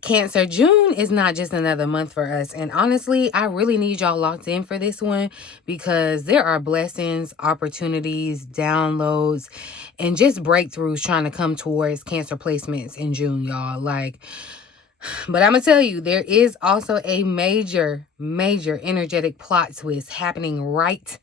Cancer, June is not just another month for us. And honestly, I really need y'all locked in for this one because there are blessings, opportunities, downloads, and just breakthroughs trying to come towards Cancer placements in June, y'all. But I'm going to tell you, there is also a major energetic plot twist happening right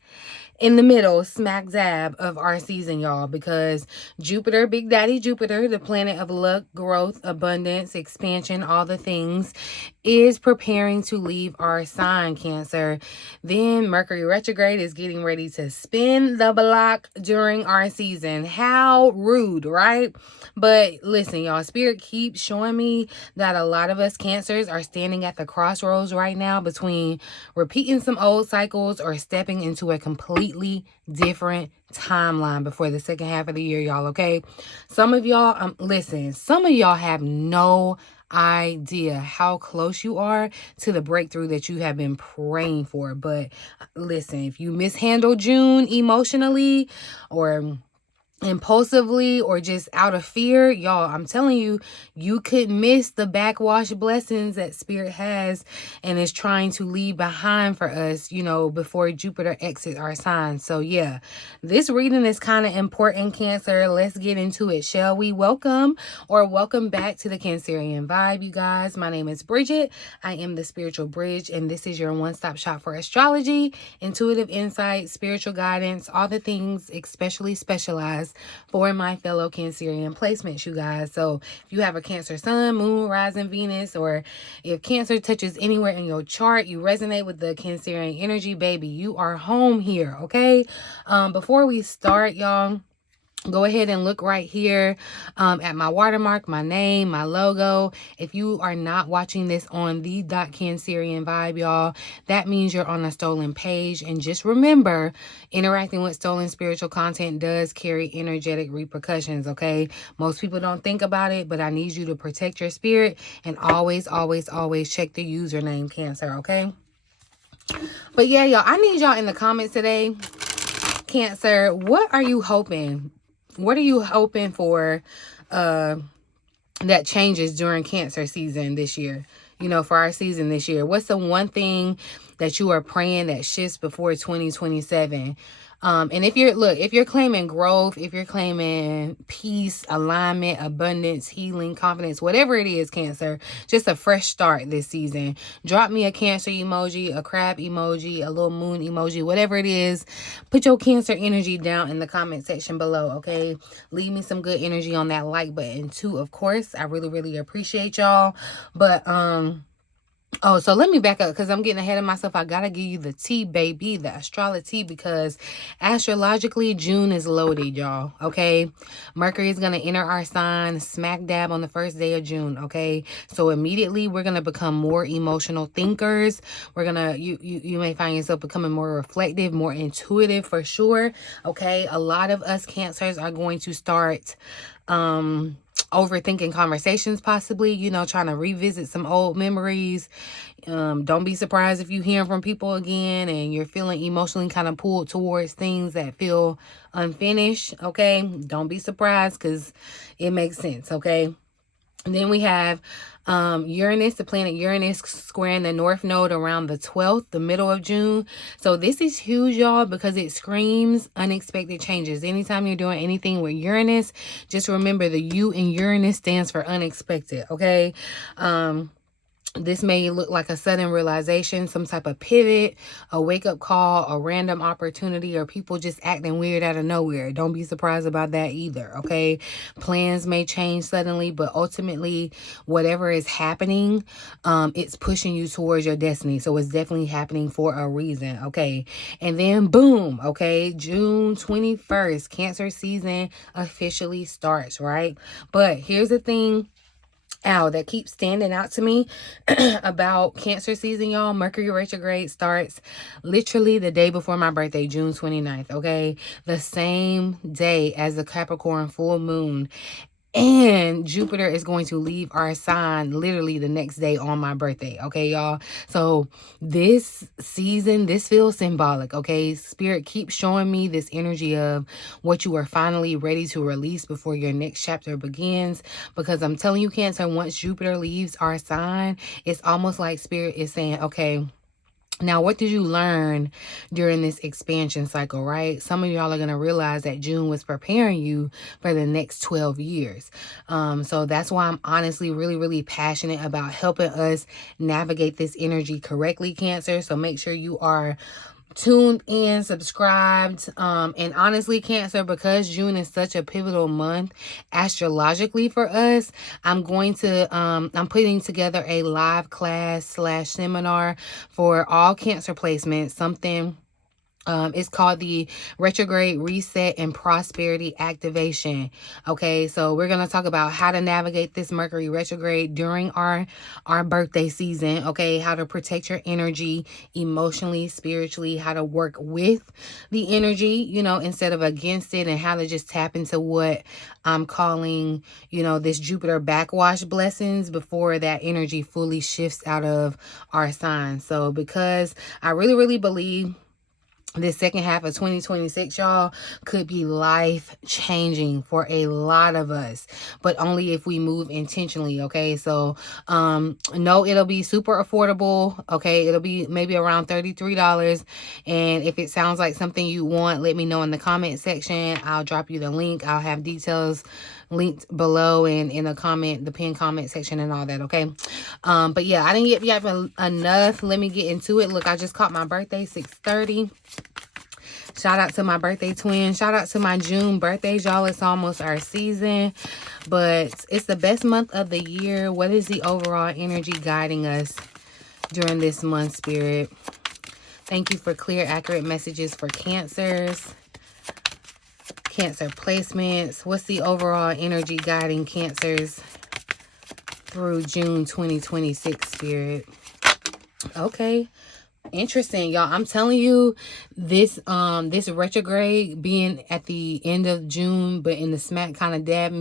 in the middle, smack dab of our season, y'all, because Jupiter, Big Daddy Jupiter, the planet of luck, growth, abundance, expansion, all the things, is preparing to leave our sign, Cancer. Then Mercury retrograde is getting ready to spin the block during our season. How rude, right? But listen, y'all, Spirit keeps showing me that a lot of us Cancers are standing at the crossroads right now between repeating some old cycles or stepping into a completely different timeline before the second half of the year, y'all, okay? Some of y'all, listen, some of y'all have no idea how close you are to the breakthrough that you have been praying for. But listen, if you mishandle June emotionally or impulsively or just out of fear, y'all, I'm telling you, you could miss the backwash blessings that Spirit has and is trying to leave behind for us, before Jupiter exits our sign. So yeah, this reading is kind of important, Cancer. Let's get into it, shall we? Welcome back to the Cancerian Vibe, you guys. My name is Bridget. I am the Spiritual Bridge, and this is your one-stop shop for astrology, intuitive insight, spiritual guidance, all the things especially specialized for my fellow Cancerian placements, you guys. So if you have a Cancer sun, moon, rising, Venus, or if Cancer touches anywhere in your chart, you resonate with the Cancerian energy, baby, you are home here, okay? Before we start, y'all, go ahead and look right here at my watermark, my name, my logo. If you are not watching this on the Cancerian Vibe, y'all, that means you're on a stolen page. And just remember, interacting with stolen spiritual content does carry energetic repercussions, okay? Most people don't think about it, but I need you to protect your spirit and always check the username, Cancer, okay? But yeah, y'all, I need y'all in the comments today. Cancer, what are you hoping? What are you hoping for that changes during Cancer season this year? For our season this year. What's the one thing that you are praying that shifts before 2027? And if you're claiming growth, if you're claiming peace, alignment, abundance, healing, confidence, whatever it is, Cancer, just a fresh start this season, drop me a Cancer emoji, a crab emoji, a little moon emoji, whatever it is. Put your Cancer energy down in the comment section below, okay? Leave me some good energy on that like button too, of course. I really appreciate y'all. But oh, so let me back up because I'm getting ahead of myself. I got to give you the tea, baby, the Astrolo-TEA, because astrologically, June is loaded, y'all, okay? Mercury is going to enter our sign smack dab on the first day of June, okay? So immediately, we're going to become more emotional thinkers. We're going to, you may find yourself becoming more reflective, more intuitive for sure, okay? A lot of us Cancers are going to start overthinking conversations, possibly, trying to revisit some old memories. Don't be surprised if you hear from people again and you're feeling emotionally kind of pulled towards things that feel unfinished, okay? Don't be surprised because it makes sense, okay? And then we have Uranus, the planet Uranus squaring the North Node around the 12th, the middle of June. So this is huge, y'all, because it screams unexpected changes. Anytime you're doing anything with Uranus, just remember the U in Uranus stands for unexpected, okay? This may look like a sudden realization, some type of pivot, a wake-up call, a random opportunity, or people just acting weird out of nowhere. Don't be surprised about that either, okay? Plans may change suddenly, but ultimately, whatever is happening, it's pushing you towards your destiny. So it's definitely happening for a reason, okay? And then, boom, okay? June 21st, Cancer season officially starts, right? But here's the thing that keeps standing out to me about Cancer season, y'all. Mercury retrograde starts literally the day before my birthday, June 29th, okay? The same day as the Capricorn full moon. And Jupiter is going to leave our sign literally the next day on my birthday. Okay, y'all. So this season, this feels symbolic. Okay, Spirit keeps showing me this energy of what you are finally ready to release before your next chapter begins. Because I'm telling you, Cancer, once Jupiter leaves our sign, it's almost like Spirit is saying, okay, now, what did you learn during this expansion cycle, right? Some of y'all are going to realize that June was preparing you for the next 12 years. So that's why I'm honestly really, really passionate about helping us navigate this energy correctly, Cancer. So make sure you are tuned in, subscribed, and honestly, Cancer, because June is such a pivotal month astrologically for us, I'm putting together a live class / seminar for all Cancer placements, something it's called the Retrograde Reset and Prosperity Activation. Okay, so we're going to talk about how to navigate this Mercury retrograde during our birthday season. Okay, how to protect your energy emotionally, spiritually, how to work with the energy, instead of against it, and how to just tap into what I'm calling, this Jupiter backwash blessings before that energy fully shifts out of our sign. So because I really, really believe this second half of 2026, y'all, could be life changing for a lot of us, but only if we move intentionally. Okay, so no, it'll be super affordable. Okay, it'll be maybe around $33, and if it sounds like something you want, let me know in the comment section. I'll drop you the link. I'll have details linked below and in the pinned comment section and all that. Okay, but yeah, I didn't get enough. Let me get into it. Look, I just caught my birthday, 6:30. Shout out to my birthday twin. Shout out to my June birthdays, y'all. It's almost our season, but it's the best month of the year. What is the overall energy guiding us during this month, Spirit? Thank you for clear, accurate messages for Cancers. Cancer placements. What's the overall energy guiding Cancers through June 2026, Spirit? Okay. Interesting, y'all. I'm telling you, this retrograde being at the end of June, but in the smack kind of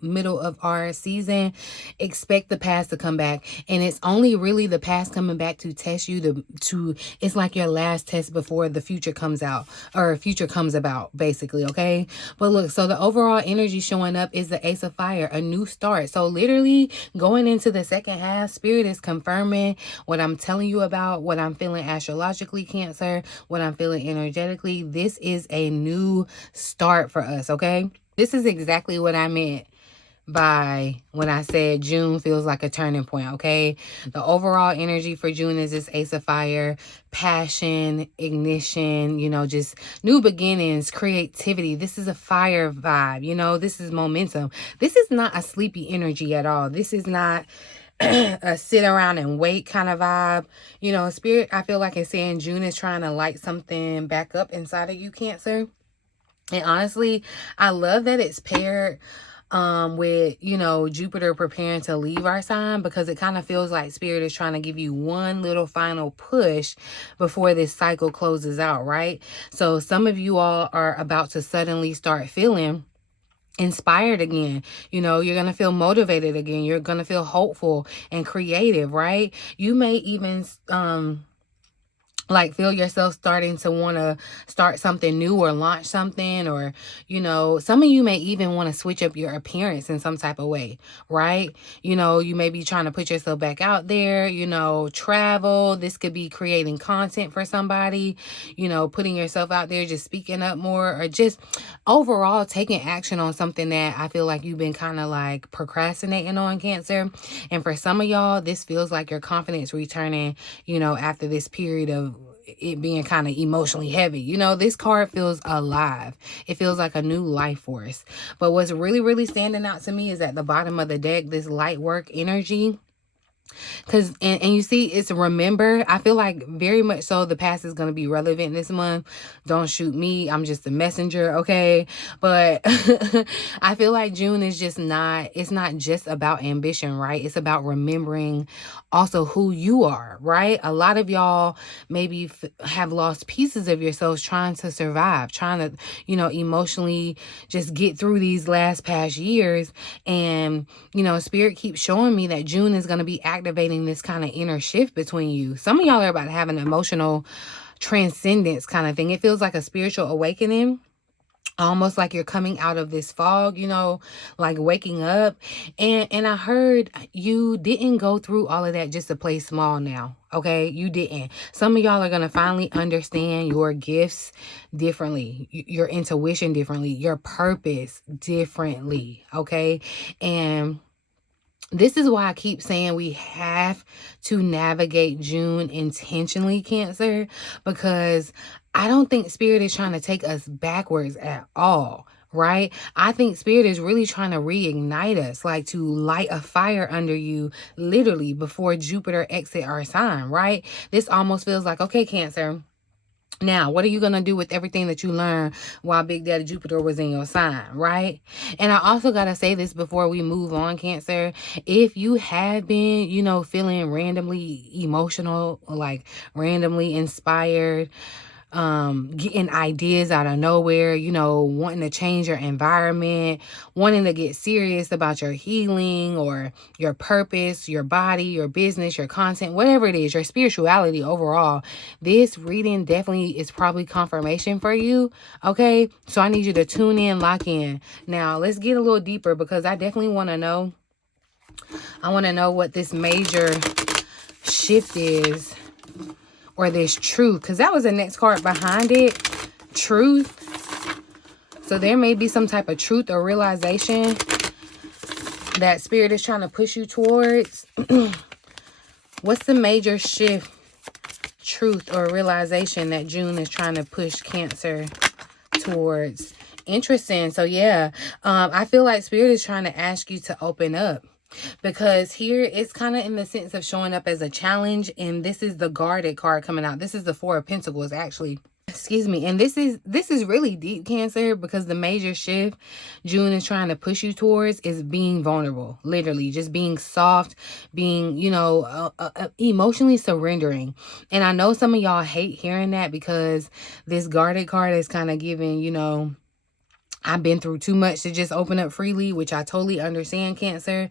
middle of our season, expect the past to come back. And it's only really the past coming back to test you to it's like your last test before the future comes out, or future comes about, basically. Okay, but look, so the overall energy showing up is the Ace of Fire, a new start. So literally going into the second half, Spirit is confirming what I'm telling you about, what I'm feeling astrologically, Cancer, what I'm feeling energetically. This is a new start for us. Okay, this is exactly what I meant by when I said June feels like a turning point. Okay, the overall energy for June is this Ace of Fire, passion, ignition, just new beginnings, creativity. This is a fire vibe. This is momentum. This is not a sleepy energy at all. This is not a sit around and wait kind of vibe. Spirit, I feel like it's saying June is trying to light something back up inside of you, Cancer. And honestly, I love that it's paired with Jupiter preparing to leave our sign, because it kind of feels like Spirit is trying to give you one little final push before this cycle closes out, right? So some of you all are about to suddenly start feeling inspired again. You're gonna feel motivated again. You're gonna feel hopeful and creative, right? You may even feel yourself starting to want to start something new or launch something, or some of you may even want to switch up your appearance in some type of way, right? You may be trying to put yourself back out there, travel. This could be creating content for somebody, putting yourself out there, just speaking up more, or just overall taking action on something that I feel like you've been kind of like procrastinating on, Cancer. And for some of y'all, this feels like your confidence returning, after this period of it being kind of emotionally heavy. This card feels alive. It feels like a new life force. But what's really, really standing out to me is at the bottom of the deck, this light work energy. Because, and you see, it's remember. I feel like very much so the past is going to be relevant this month. Don't shoot me. I'm just a messenger, okay? But I feel like June is just not, it's not just about ambition, right? It's about remembering also who you are, right? A lot of y'all maybe have lost pieces of yourselves trying to survive, trying to, emotionally just get through these last past years. And, Spirit keeps showing me that June is going to be activating this kind of inner shift between you. Some of y'all are about to have an emotional transcendence kind of thing. It feels like a spiritual awakening. Almost like you're coming out of this fog, like waking up. And I heard you didn't go through all of that just to play small now. Okay, you didn't. Some of y'all are going to finally understand your gifts differently, your intuition differently, your purpose differently. Okay. And this is why I keep saying we have to navigate June intentionally, Cancer, because I don't think Spirit is trying to take us backwards at all, right? I think Spirit is really trying to reignite us, like to light a fire under you literally before Jupiter exit our sign, right? This almost feels like, okay, Cancer, now, what are you going to do with everything that you learned while Big Daddy Jupiter was in your sign, right? And I also got to say this before we move on, Cancer. If you have been, feeling randomly emotional, like randomly inspired, getting ideas out of nowhere, wanting to change your environment, wanting to get serious about your healing or your purpose, your body, your business, your content, whatever it is, your spirituality overall, this reading definitely is probably confirmation for you. Okay. So I need you to tune in, lock in. Now let's get a little deeper because I definitely want to know. I want to know what this major shift is. Or this truth, because that was the next card behind it. Truth. So there may be some type of truth or realization that Spirit is trying to push you towards. What's the major shift, truth, or realization that June is trying to push Cancer towards? Interesting. So yeah, I feel like Spirit is trying to ask you to open up. Because here it's kind of in the sense of showing up as a challenge. And this is the guarded card coming out. This is the Four of Pentacles, actually. Excuse me. And this is really deep, Cancer, because the major shift June is trying to push you towards is being vulnerable. Literally just being soft, being, emotionally surrendering. And I know some of y'all hate hearing that because this guarded card is kind of giving, I've been through too much to just open up freely, which I totally understand, Cancer.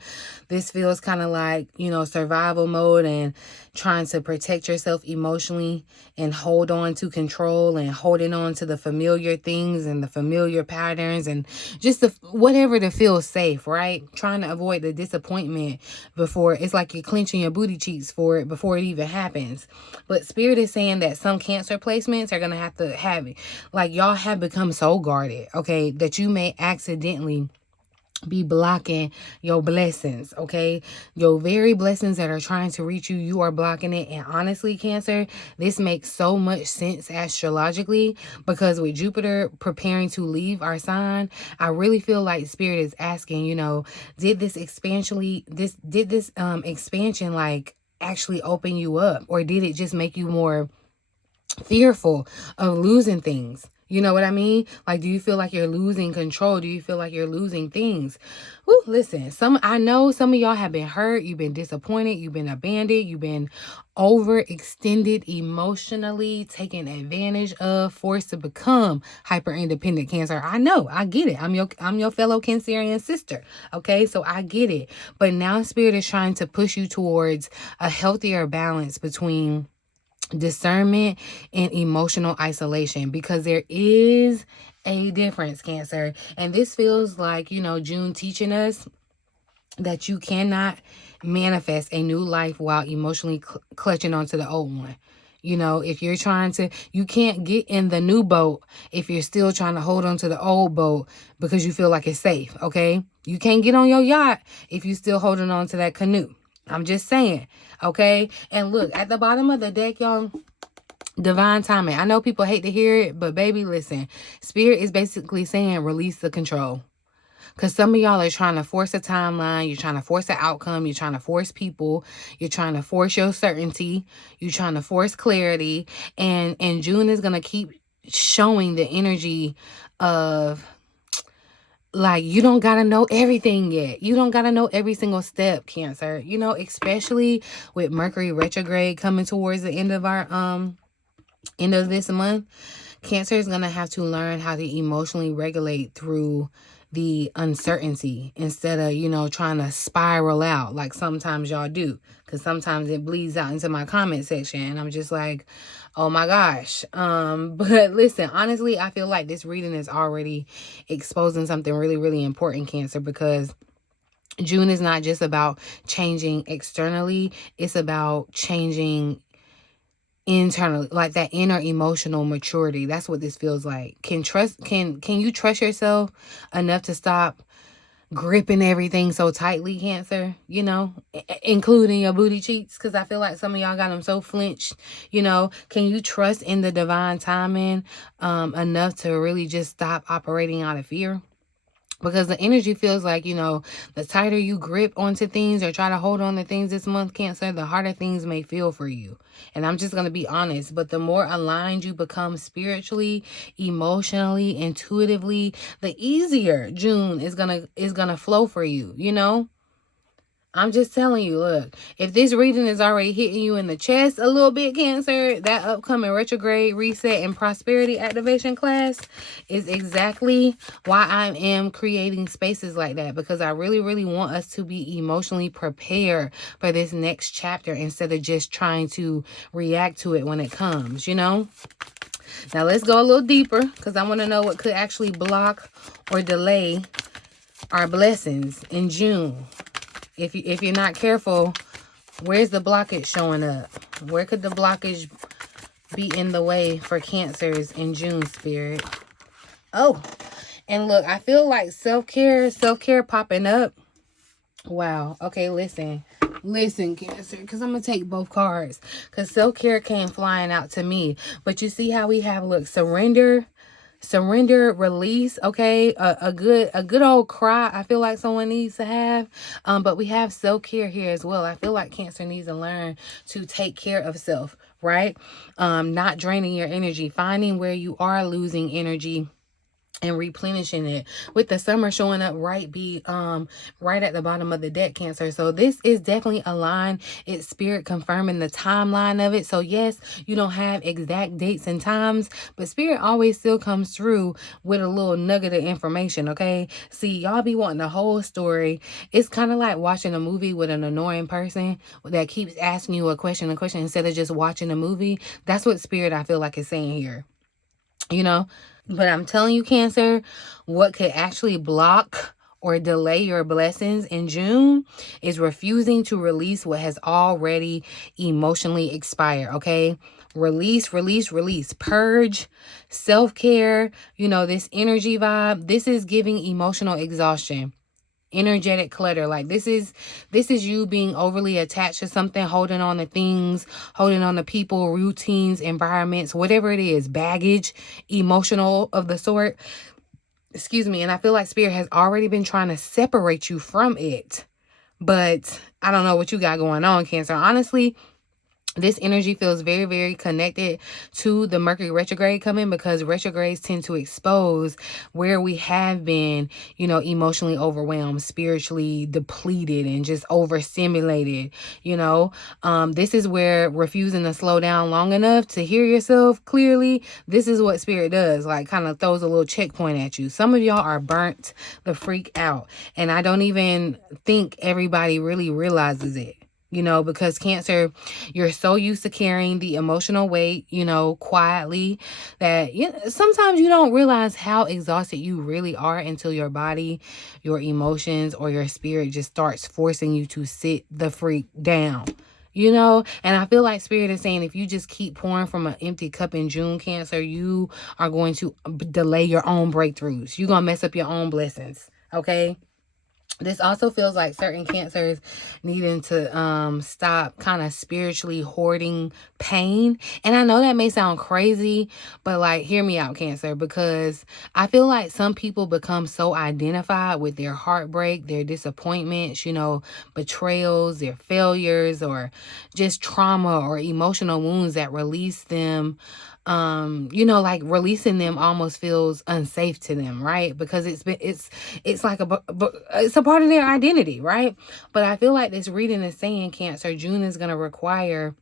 This feels kind of like, survival mode and trying to protect yourself emotionally and hold on to control and holding on to the familiar things and the familiar patterns and just whatever to feel safe, right? Trying to avoid the disappointment before it's like you're clenching your booty cheeks for it before it even happens. But Spirit is saying that some Cancer placements are going to have it. Like y'all have become so guarded, okay, that you may accidentally be blocking your blessings, okay? Your very blessings that are trying to reach you, you are blocking it. And honestly, Cancer, this makes so much sense astrologically because with Jupiter preparing to leave our sign, I really feel like Spirit is asking, did this expansion like actually open you up, or did it just make you more fearful of losing things? You know what I mean? Like, do you feel like you're losing control? Do you feel like you're losing things? Ooh, listen, I know some of y'all have been hurt. You've been disappointed. You've been abandoned. You've been overextended emotionally, taken advantage of, forced to become hyper independent, Cancer. I know. I get it. I'm your fellow Cancerian sister. Okay. So I get it. But now Spirit is trying to push you towards a healthier balance between discernment and emotional isolation, because there is a difference, Cancer. And this feels like, June teaching us that you cannot manifest a new life while emotionally clutching onto the old one. If you're you can't get in the new boat if you're still trying to hold on to the old boat because you feel like it's safe, okay? You can't get on your yacht if you're still holding on to that canoe. I'm just saying, okay? And look, at the bottom of the deck, y'all, divine timing. I know people hate to hear it, but baby, listen. Spirit is basically saying release the control. Because some of y'all are trying to force a timeline. You're trying to force an outcome. You're trying to force people. You're trying to force your certainty. You're trying to force clarity. And June is going to keep showing the energy of, like, you don't got to know everything yet. You don't got to know every single step, Cancer. You know, especially with Mercury retrograde coming towards the end of our end of this month. Cancer is going to have to learn how to emotionally regulate through the uncertainty instead of, you know, trying to spiral out like sometimes y'all do. Because sometimes it bleeds out into my comment section and I'm just like, oh my gosh. But listen, honestly, I feel like this reading is already exposing something really, really important, Cancer, because June is not just about changing externally. It's about changing internally, like that inner emotional maturity. That's what this feels like. Can you trust yourself enough to stop gripping everything so tightly, Cancer? You know, including your booty cheeks, because I feel like some of y'all got them so flinched. You know, can you trust in the divine timing enough to really just stop operating out of fear? Because the energy feels like, you know, the tighter you grip onto things or try to hold on to things this month, Cancer, the harder things may feel for you. And I'm just going to be honest, but the more aligned you become spiritually, emotionally, intuitively, the easier June is going to flow for you, you know? I'm just telling you, look, if this reading is already hitting you in the chest a little bit, Cancer, that upcoming retrograde reset and prosperity activation class is exactly why I am creating spaces like that, because I really, really want us to be emotionally prepared for this next chapter instead of just trying to react to it when it comes, you know? Now, let's go a little deeper because I want to know what could actually block or delay our blessings in June. If you're not careful, where's the blockage showing up? Where could the blockage be in the way for Cancers in June, Spirit? Oh, and look, I feel like self-care popping up. Wow. Okay, listen, Cancer, because I'm going to take both cards because self-care came flying out to me. But you see how we have, look, surrender, release, okay, a good old cry I feel like someone needs to have, but we have self-care here as well. I feel like Cancer needs to learn to take care of self, right? Not draining your energy, finding where you are losing energy and replenishing it, with the summer showing up right at the bottom of the deck, Cancer. So this is definitely a line. It's Spirit confirming the timeline of it. So yes, you don't have exact dates and times, but Spirit always still comes through with a little nugget of information, okay? See, y'all be wanting the whole story. It's kind of like watching a movie with an annoying person that keeps asking you a question instead of just watching a movie. That's what Spirit, I feel like, is saying here, you know? But I'm telling you, Cancer, what could actually block or delay your blessings in June is refusing to release what has already emotionally expired, okay? Release. Purge, self-care, you know, this energy vibe. This is giving emotional exhaustion. Energetic clutter. Like this is you being overly attached to something, holding on to things, holding on to people, routines, environments, whatever it is, baggage, emotional of the sort. Excuse me. And I feel like Spirit has already been trying to separate you from it. But I don't know what you got going on, Cancer. Honestly, this energy feels very, very connected to the Mercury retrograde coming, because retrogrades tend to expose where we have been, you know, emotionally overwhelmed, spiritually depleted, and just overstimulated, you know. This is where refusing to slow down long enough to hear yourself clearly, this is what Spirit does, like kind of throws a little checkpoint at you. Some of y'all are burnt the freak out, and I don't even think everybody really realizes it. You know, because Cancer, you're so used to carrying the emotional weight, you know, quietly, that sometimes you don't realize how exhausted you really are until your body, your emotions, or your spirit just starts forcing you to sit the freak down. You know, and I feel like Spirit is saying, if you just keep pouring from an empty cup in June, Cancer, you are going to delay your own breakthroughs. You're going to mess up your own blessings. Okay. This also feels like certain Cancers needing to stop kind of spiritually hoarding pain. And I know that may sound crazy, but like, hear me out, Cancer, because I feel like some people become so identified with their heartbreak, their disappointments, betrayals, their failures, or just trauma or emotional wounds that release them. Like releasing them almost feels unsafe to them, right? Because it's like it's a part of their identity, right? But I feel like this reading is saying, Cancer, June is going to require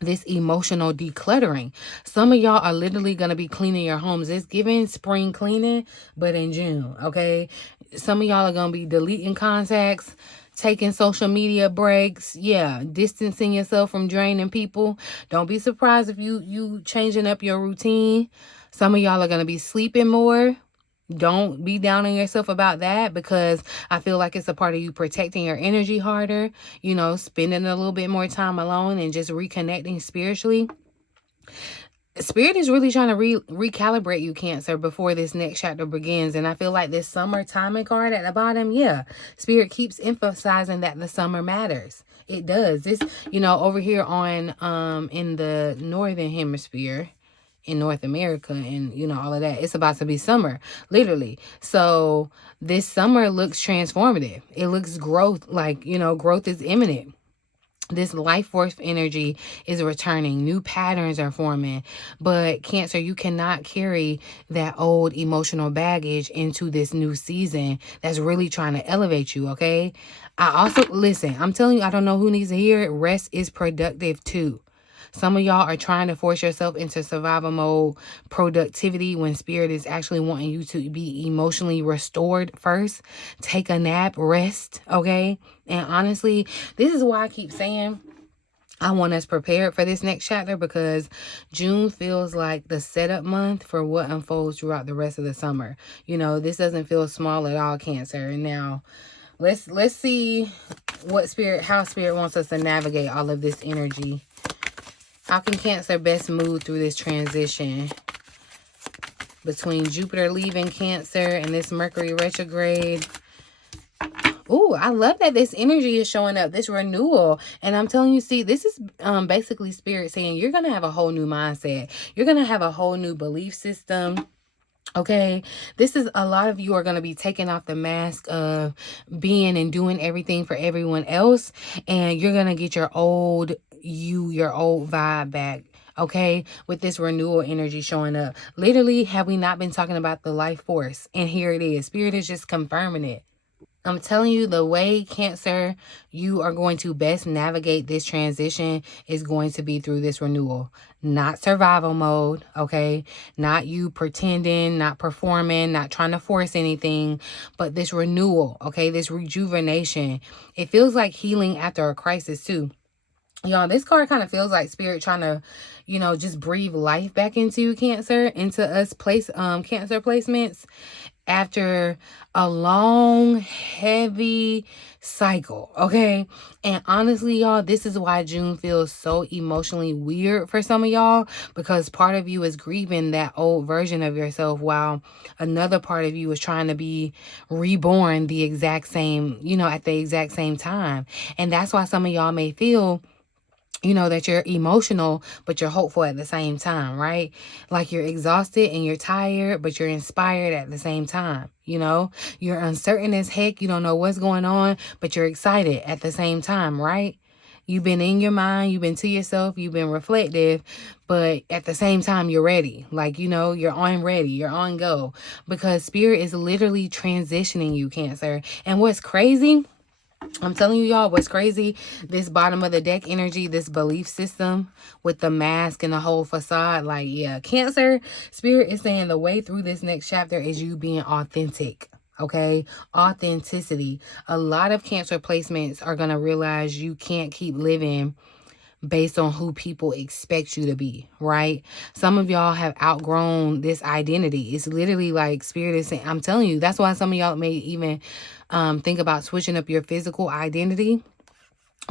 this emotional decluttering. Some of y'all are literally going to be cleaning your homes. It's giving spring cleaning, but in June, okay? Some of y'all are going to be deleting contacts, taking social media breaks, distancing yourself from draining people. Don't be surprised if you changing up your routine. Some of y'all are going to be sleeping more. Don't be down on yourself about that, because I feel like it's a part of you protecting your energy harder, spending a little bit more time alone and just reconnecting spiritually. Spirit is really trying to recalibrate you, Cancer, before this next chapter begins. And I feel like this summer timing card at the bottom, Spirit keeps emphasizing that the summer matters. It does. This, over here on in the northern hemisphere, in North America, and all of that, it's about to be summer, literally. So this summer looks transformative. It looks growth, like growth is imminent. This life force energy is returning. New patterns are forming. But Cancer, you cannot carry that old emotional baggage into this new season that's really trying to elevate you, okay? I also, listen, I'm telling you, I don't know who needs to hear it. Rest is productive too. Some of y'all are trying to force yourself into survival mode productivity when Spirit is actually wanting you to be emotionally restored first. Take a nap, rest, okay? And honestly, this is why I keep saying I want us prepared for this next chapter, because June feels like the setup month for what unfolds throughout the rest of the summer. This doesn't feel small at all, Cancer. And now let's see how Spirit wants us to navigate all of this energy. How can Cancer best move through this transition between Jupiter leaving Cancer and this Mercury retrograde? Ooh, I love that this energy is showing up, this renewal. And I'm telling you, see, this is basically Spirit saying you're going to have a whole new mindset. You're going to have a whole new belief system. Okay, this is, a lot of you are going to be taking off the mask of being and doing everything for everyone else. And you're going to get your old vibe back. Okay, with this renewal energy showing up. Literally, have we not been talking about the life force? And here it is. Spirit is just confirming it. I'm telling you, the way, Cancer, you are going to best navigate this transition is going to be through this renewal. Not survival mode, okay? Not you pretending, not performing, not trying to force anything, but this renewal, okay? This rejuvenation. It feels like healing after a crisis too. Y'all, this card kind of feels like Spirit trying to, just breathe life back into you, Cancer, into us Cancer placements after a long, heavy cycle, okay? And honestly, y'all, this is why June feels so emotionally weird for some of y'all, because part of you is grieving that old version of yourself, while another part of you is trying to be reborn the exact same, at the exact same time. And that's why some of y'all may feel that you're emotional, but you're hopeful at the same time, right? Like you're exhausted and you're tired, but you're inspired at the same time. You're uncertain as heck. You don't know what's going on, but you're excited at the same time, right? You've been in your mind, you've been to yourself, you've been reflective, but at the same time, you're ready. Like, you're on ready, you're on go, because Spirit is literally transitioning you, Cancer. And what's crazy, I'm telling you, y'all, what's crazy, this bottom of the deck energy, this belief system with the mask and the whole facade, like, Cancer, Spirit is saying the way through this next chapter is you being authentic. Okay, authenticity. A lot of Cancer placements are going to realize you can't keep living based on who people expect you to be, right? Some of y'all have outgrown this identity. It's literally like Spirit is saying, I'm telling you, that's why some of y'all may even think about switching up your physical identity,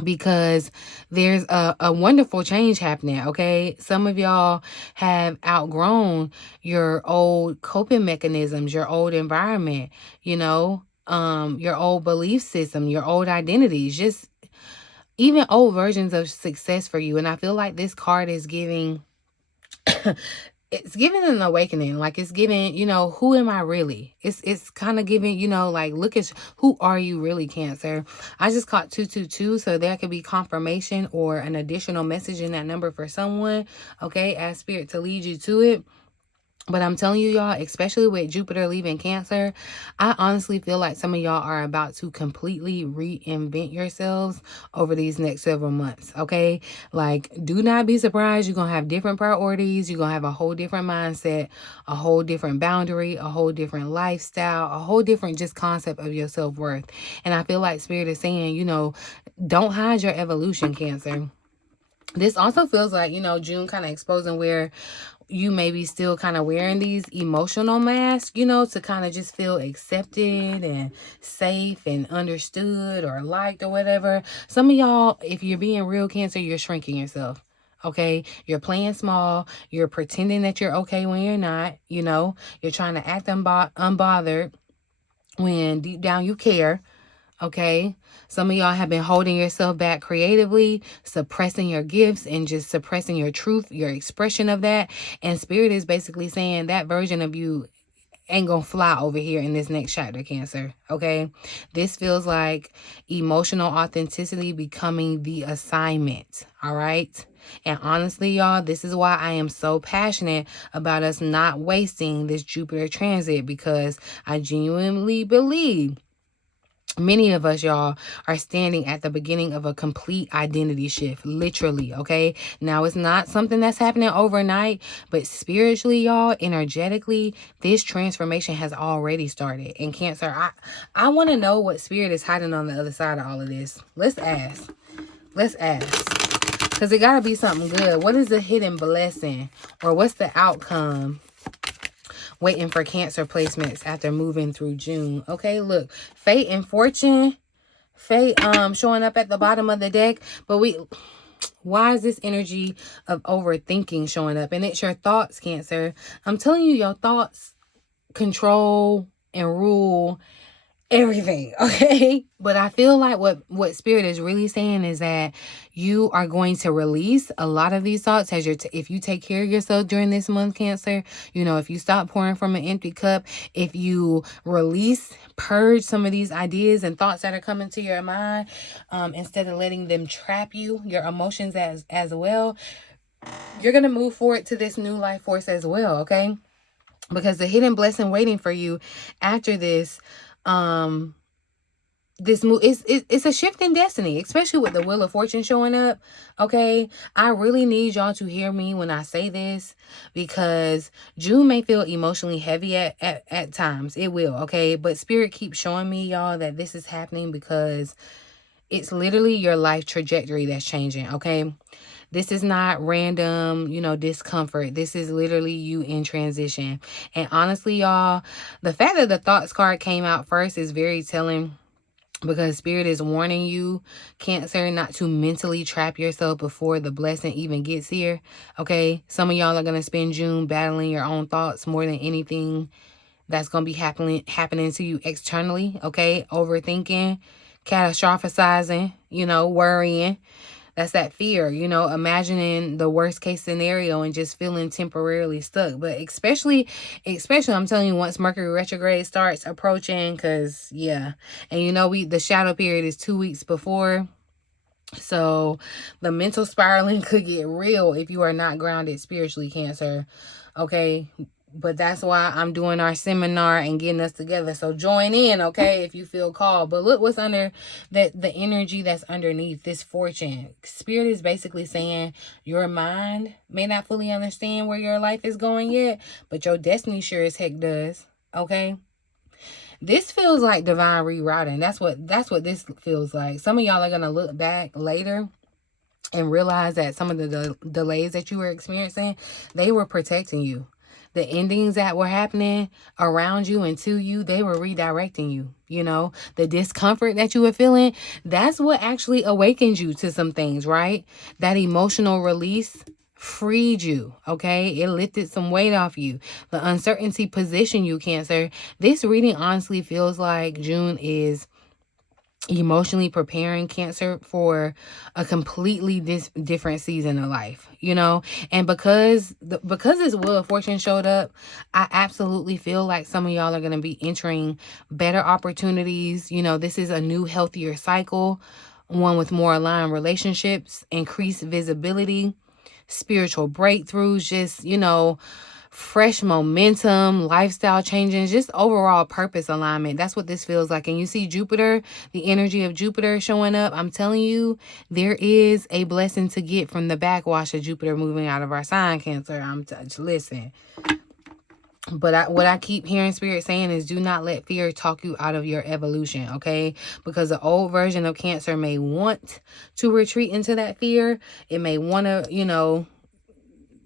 because there's a wonderful change happening, okay? Some of y'all have outgrown your old coping mechanisms, your old environment, your old belief system, your old identities, just even old versions of success for you. And I feel like this card is giving it's giving an awakening. Like, it's giving, who am I really? It's kind of giving, like, look at who are you really, Cancer. I just caught 222, so there could be confirmation or an additional message in that number for someone. Okay, ask Spirit to lead you to it. But I'm telling you, y'all, especially with Jupiter leaving Cancer, I honestly feel like some of y'all are about to completely reinvent yourselves over these next several months, okay? Like, do not be surprised. You're going to have different priorities. You're going to have a whole different mindset, a whole different boundary, a whole different lifestyle, a whole different just concept of your self-worth. And I feel like Spirit is saying, don't hide your evolution, Cancer. This also feels like, June kind of exposing where you may be still kind of wearing these emotional masks, to kind of just feel accepted and safe and understood or liked or whatever. Some of y'all, if you're being real, Cancer, you're shrinking yourself. Okay, you're playing small. You're pretending that you're okay when you're not. You're trying to act unbothered when deep down you care. Okay, some of y'all have been holding yourself back creatively, suppressing your gifts and just suppressing your truth, your expression of that. And Spirit is basically saying that version of you ain't gonna fly over here in this next chapter, Cancer. Okay, this feels like emotional authenticity becoming the assignment. All right. And honestly, y'all, this is why I am so passionate about us not wasting this Jupiter transit, because I genuinely believe many of us, y'all, are standing at the beginning of a complete identity shift, literally, okay? Now, it's not something that's happening overnight, but spiritually, y'all, energetically, this transformation has already started. And Cancer, I want to know what Spirit is hiding on the other side of all of this. Let's ask. Let's ask. Because it got to be something good. What is the hidden blessing? Or what's the outcome waiting for Cancer placements after moving through June? Okay, look, fate and fortune, fate showing up at the bottom of the deck, but why is this energy of overthinking showing up? And it's your thoughts, Cancer. I'm telling you, your thoughts control and rule everything, okay? But I feel like what Spirit is really saying is that you are going to release a lot of these thoughts as if you take care of yourself during this month, Cancer. If you stop pouring from an empty cup, if you purge some of these ideas and thoughts that are coming to your mind, instead of letting them trap you, your emotions as well, you're gonna move forward to this new life force as well, okay? Because the hidden blessing waiting for you after this this move, it's a shift in destiny, especially with the Wheel of Fortune showing up. Okay, I really need y'all to hear me when I say this, because June may feel emotionally heavy at times. It will, okay? But Spirit keeps showing me, y'all, that this is happening because it's literally your life trajectory that's changing, okay? This is not random, discomfort. This is literally you in transition. And honestly, y'all, the fact that the thoughts card came out first is very telling, because Spirit is warning you, Cancer, not to mentally trap yourself before the blessing even gets here. Okay, some of y'all are going to spend June battling your own thoughts more than anything that's going to be happening to you externally. Okay, overthinking, catastrophizing, worrying. That's that fear, imagining the worst case scenario and just feeling temporarily stuck. But especially I'm telling you, once Mercury retrograde starts approaching, because yeah, and the shadow period is 2 weeks before. So the mental spiraling could get real if you are not grounded spiritually, Cancer. Okay, but that's why I'm doing our seminar and getting us together. So join in, okay, if you feel called. But look what's under the energy that's underneath this fortune. Spirit is basically saying your mind may not fully understand where your life is going yet, but your destiny sure as heck does, okay? This feels like divine rerouting. That's what this feels like. Some of y'all are going to look back later and realize that some of the delays that you were experiencing, they were protecting you. The endings that were happening around you and to you, they were redirecting you. The discomfort that you were feeling, that's what actually awakened you to some things, right? That emotional release, freed you, okay? It lifted some weight off you. The uncertainty positioned you, Cancer. This reading honestly feels like June is emotionally preparing, Cancer, for a completely different season of life, you know. And because this Wheel of Fortune showed up, I absolutely feel like some of y'all are going to be entering better opportunities. You know, this is a new, healthier cycle, one with more aligned relationships, increased visibility, spiritual breakthroughs, just, you know, fresh momentum, lifestyle changes, just overall purpose alignment. That's what this feels like. And you see Jupiter, the energy of Jupiter showing up. I'm telling you, there is a blessing to get from the backwash of Jupiter moving out of our sign, Cancer. Listen. But what I keep hearing Spirit saying is, do not let fear talk you out of your evolution, okay? Because the old version of Cancer may want to retreat into that fear. It may want to, you know,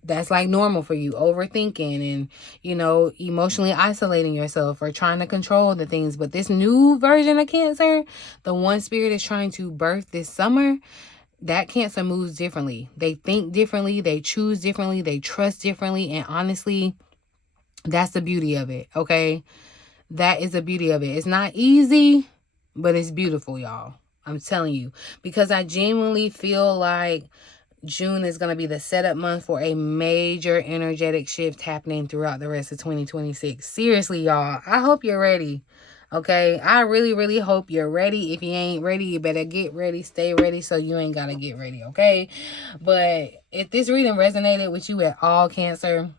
that's like normal for you, overthinking and, you know, emotionally isolating yourself or trying to control the things. But this new version of Cancer, the one Spirit is trying to birth this summer, that Cancer moves differently. They think differently, they choose differently, they trust differently. And honestly, that's the beauty of it, okay? That is the beauty of it. It's not easy, but it's beautiful, y'all. I'm telling you. Because I genuinely feel like June is going to be the setup month for a major energetic shift happening throughout the rest of 2026. Seriously, y'all, I hope you're ready. Okay, I really, really hope you're ready. If you ain't ready, you better get ready, stay ready, so you ain't got to get ready, okay? But if this reading resonated with you at all, Cancer,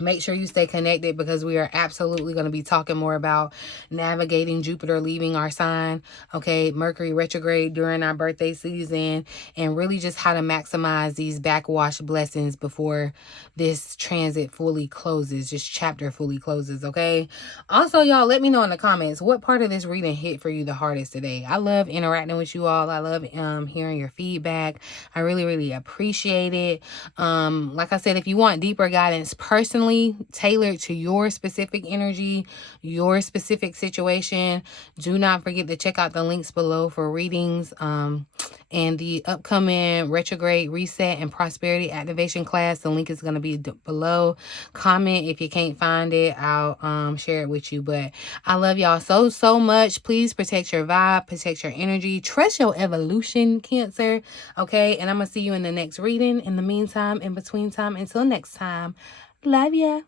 make sure you stay connected, because we are absolutely going to be talking more about navigating Jupiter leaving our sign, okay, Mercury retrograde during our birthday season, and really just how to maximize these backwash blessings before this transit fully closes, this chapter fully closes, okay? Also, y'all, let me know in the comments what part of this reading hit for you the hardest today. I love interacting with you all. I love hearing your feedback. I really, really appreciate it. Like I said, if you want deeper guidance personally, tailored to your specific energy, your specific situation, do not forget to check out the links below for readings and the upcoming retrograde reset and prosperity activation class. The link is going to be below. Comment if you can't find it. I'll share it with you. But I love y'all so much. Please protect your vibe, protect your energy, trust your evolution, Cancer. Okay, and I'm gonna see you in the next reading. In the meantime, in between time, until next time, love ya.